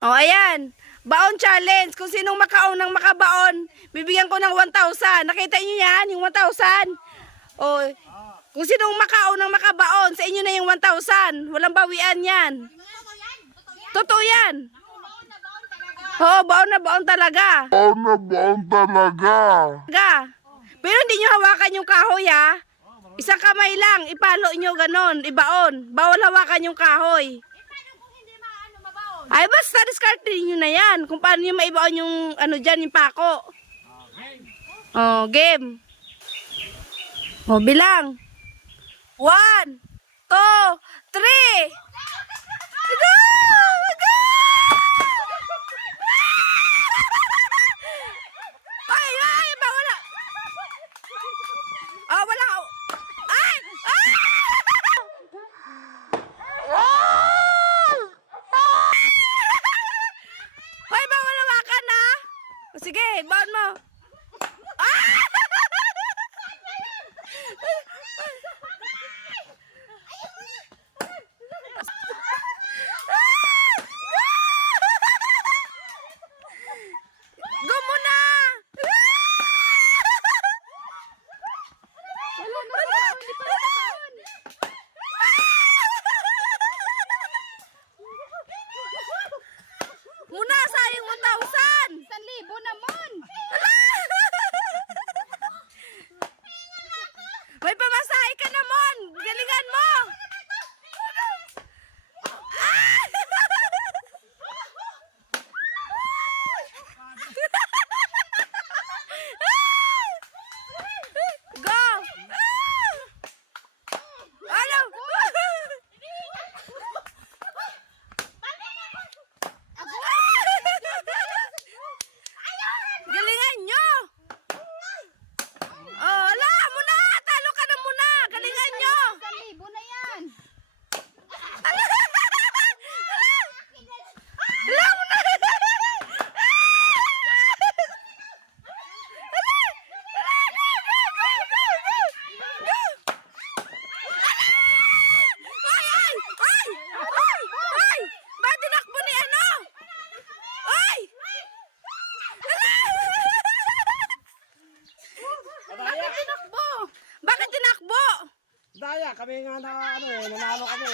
Oh, ayan. Baon challenge. Kung sinong makaunang makabaon, bibigyan ko ng 1,000. Nakita niyo yan? Yung 1,000? Oh, kung sinong makaunang makabaon, sa inyo na yung 1,000. Walang bawian yan. Totoo yan. Oo, baon na baon talaga. Baon na baon talaga. Pero hindi nyo hawakan yung kahoy, ha? Isang kamay lang, ipalo nyo ganon, ibaon. Bawal hawakan yung kahoy. Ay, basta diskarte nyo na yan. Kung paano nyo maibaon yung ano dyan, yung pako. Oh, game. Oh, bilang. 1, 2, 3. Go! Go! Ay, ay, bawal na. Oh, wala. Ay! Ay! Hoy, bawal hawakan na. Sige, baon mo. Ah! Go muna! Muna, sayang 1,000! 1,000 naman. May pamasahe ka naman! Galingan mo! Ah! Go! Ano? Galingan nyo! Oh, ala! Muna! Talo ka na muna! Galingan nyo! 1,000 na yan. Ala! Ala mo na! Ay! Ay! Ay! Ay! Ay! Ba't tinakbo ni ano? Ay! Bakit tinakbo? Bakit tinakbo? Daya, kami nga na nanalo kami.